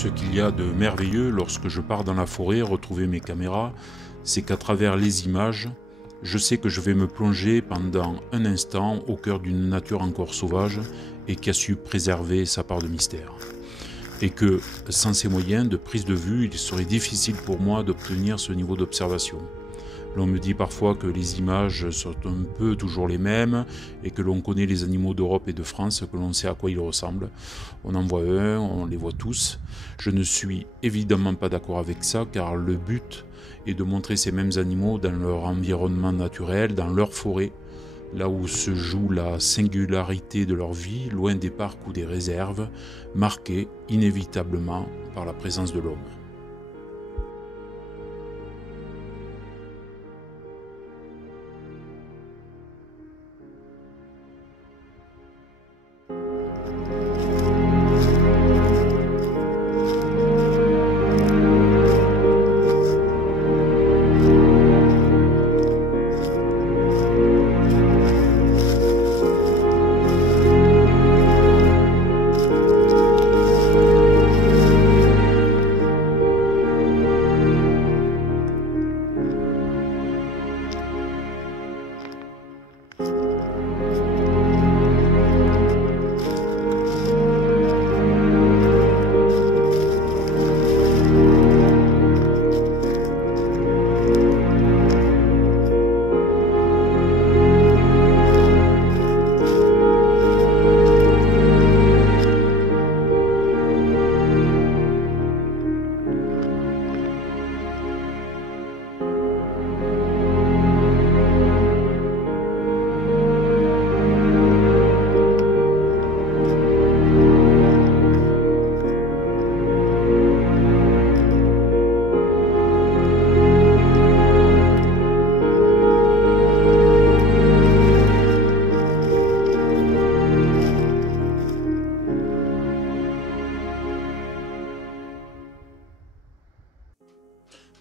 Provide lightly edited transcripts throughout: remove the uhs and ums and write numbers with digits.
Ce qu'il y a de merveilleux lorsque je pars dans la forêt retrouver mes caméras, c'est qu'à travers les images, je sais que je vais me plonger pendant un instant au cœur d'une nature encore sauvage et qui a su préserver sa part de mystère. Et que, sans ces moyens de prise de vue, il serait difficile pour moi d'obtenir ce niveau d'observation. L'on me dit parfois que les images sont un peu toujours les mêmes et que l'on connaît les animaux d'Europe et de France, que l'on sait à quoi ils ressemblent. On en voit un, on les voit tous. Je ne suis évidemment pas d'accord avec ça car le but est de montrer ces mêmes animaux dans leur environnement naturel, dans leur forêt, là où se joue la singularité de leur vie, loin des parcs ou des réserves, marquées inévitablement par la présence de l'homme.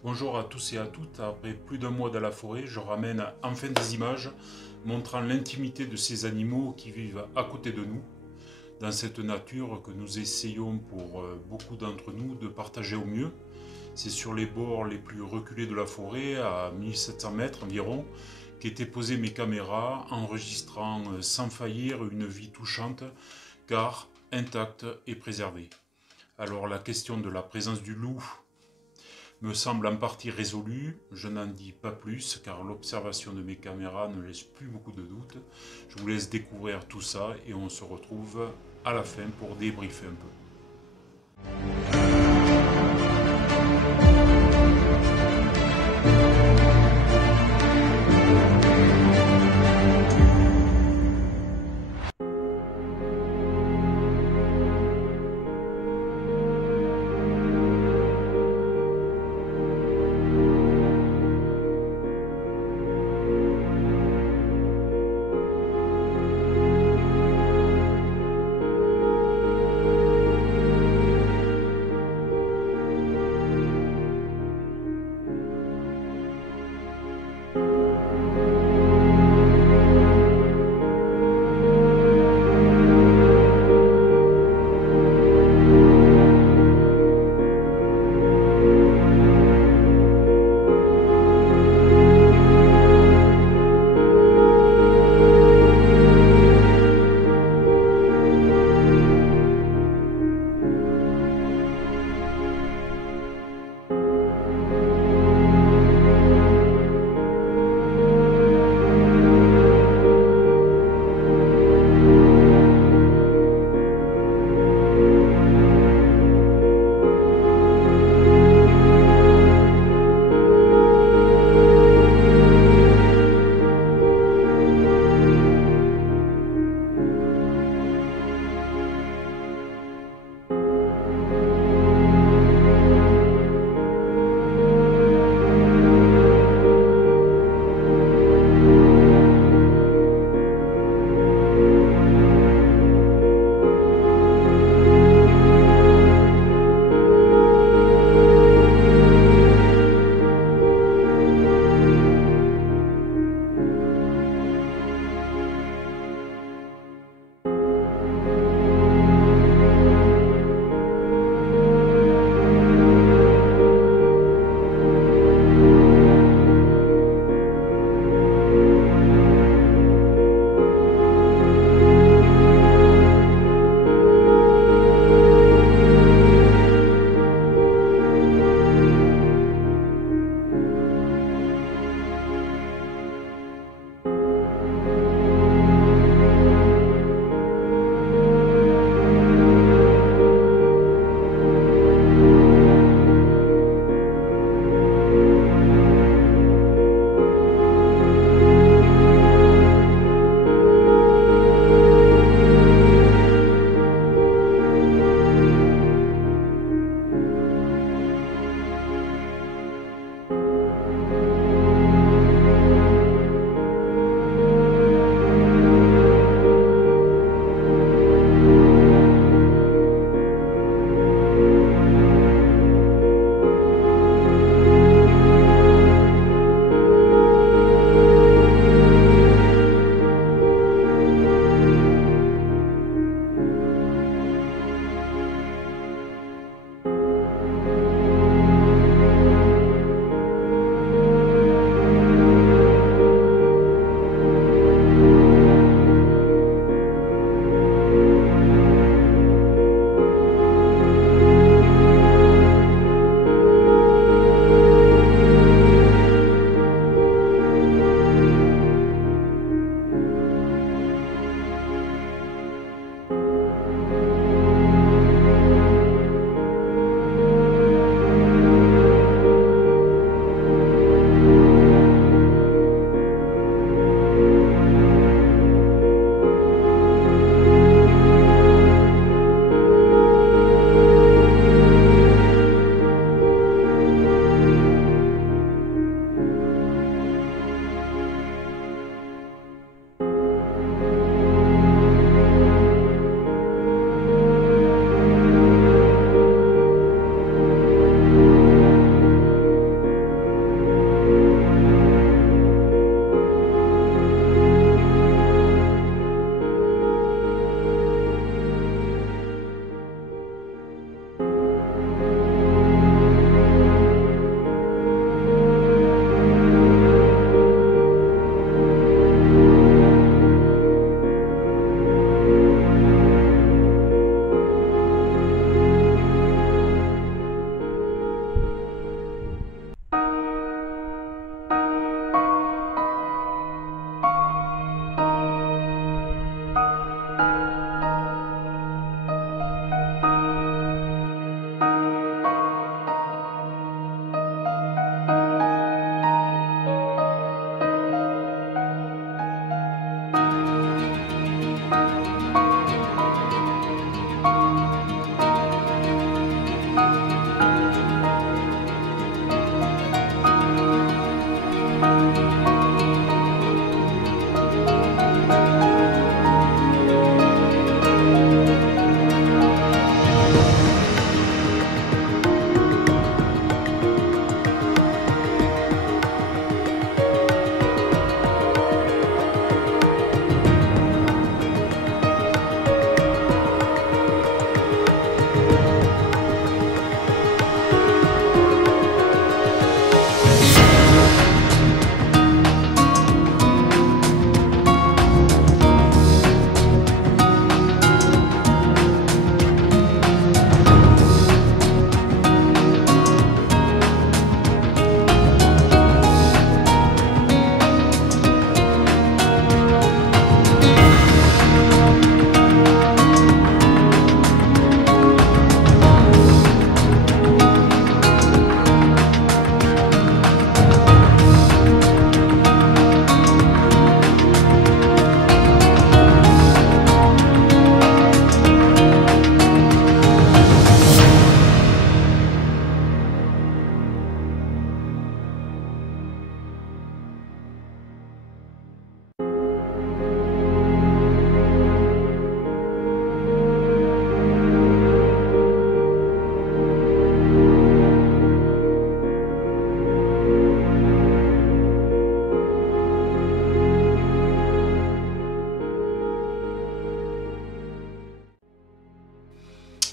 Bonjour à tous et à toutes, après plus d'un mois dans la forêt, je ramène enfin des images montrant l'intimité de ces animaux qui vivent à côté de nous, dans cette nature que nous essayons pour beaucoup d'entre nous de partager au mieux. C'est sur les bords les plus reculés de la forêt, à 1700 mètres environ, qu'étaient posées mes caméras, enregistrant sans faillir une vie touchante, car intacte et préservée. Alors la question de la présence du loup me semble en partie résolue, je n'en dis pas plus car l'observation de mes caméras ne laisse plus beaucoup de doutes. Je vous laisse découvrir tout ça et on se retrouve à la fin pour débriefer un peu.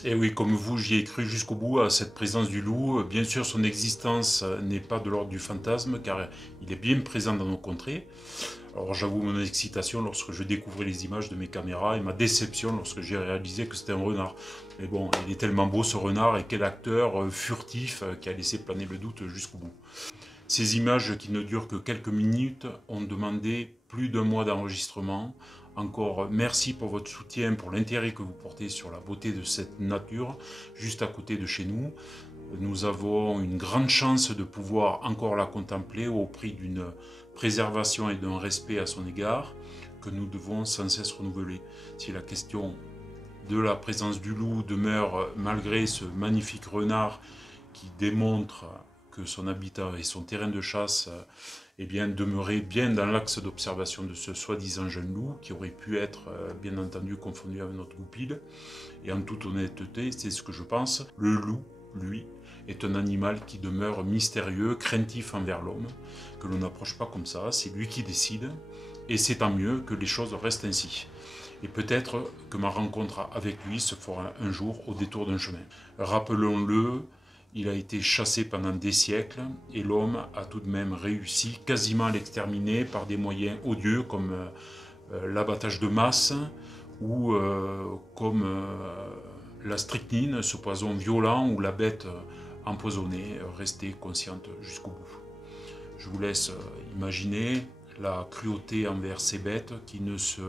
Et oui, comme vous, j'y ai cru jusqu'au bout à cette présence du loup. Bien sûr, son existence n'est pas de l'ordre du fantasme, car il est bien présent dans nos contrées. Alors j'avoue mon excitation lorsque je découvrais les images de mes caméras et ma déception lorsque j'ai réalisé que c'était un renard. Mais bon, il est tellement beau ce renard et quel acteur furtif qui a laissé planer le doute jusqu'au bout. Ces images qui ne durent que quelques minutes ont demandé plus d'un mois d'enregistrement. Encore merci pour votre soutien, pour l'intérêt que vous portez sur la beauté de cette nature juste à côté de chez nous. Nous avons une grande chance de pouvoir encore la contempler au prix d'une préservation et d'un respect à son égard que nous devons sans cesse renouveler. Si la question de la présence du loup demeure malgré ce magnifique renard qui démontre que son habitat et son terrain de chasse demeuraient bien dans l'axe d'observation de ce soi-disant jeune loup qui aurait pu être bien entendu confondu avec notre goupil. Et en toute honnêteté, c'est ce que je pense, le loup, lui, est un animal qui demeure mystérieux, craintif envers l'homme, que l'on n'approche pas comme ça, c'est lui qui décide, et c'est tant mieux que les choses restent ainsi. Et peut-être que ma rencontre avec lui se fera un jour au détour d'un chemin. Rappelons-le, il a été chassé pendant des siècles, et l'homme a tout de même réussi quasiment à l'exterminer par des moyens odieux comme l'abattage de masse, ou comme la strychnine, ce poison violent où la bête empoisonnée restait consciente jusqu'au bout. Je vous laisse imaginer la cruauté envers ces bêtes qui ne se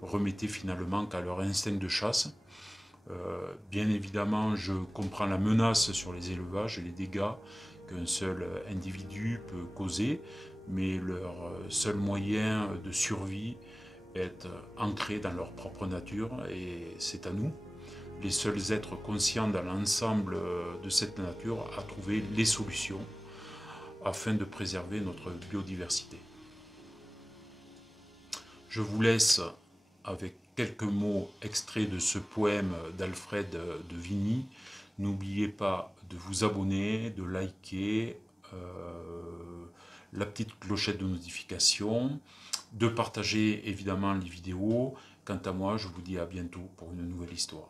remettaient finalement qu'à leur instinct de chasse. Bien évidemment, je comprends la menace sur les élevages et les dégâts qu'un seul individu peut causer, mais leur seul moyen de survie est ancré dans leur propre nature et c'est à nous, les seuls êtres conscients dans l'ensemble de cette nature, à trouver les solutions afin de préserver notre biodiversité. Je vous laisse avec quelques mots extraits de ce poème d'Alfred de Vigny. N'oubliez pas de vous abonner, de liker, la petite clochette de notification, de partager évidemment les vidéos. Quant à moi, je vous dis à bientôt pour une nouvelle histoire.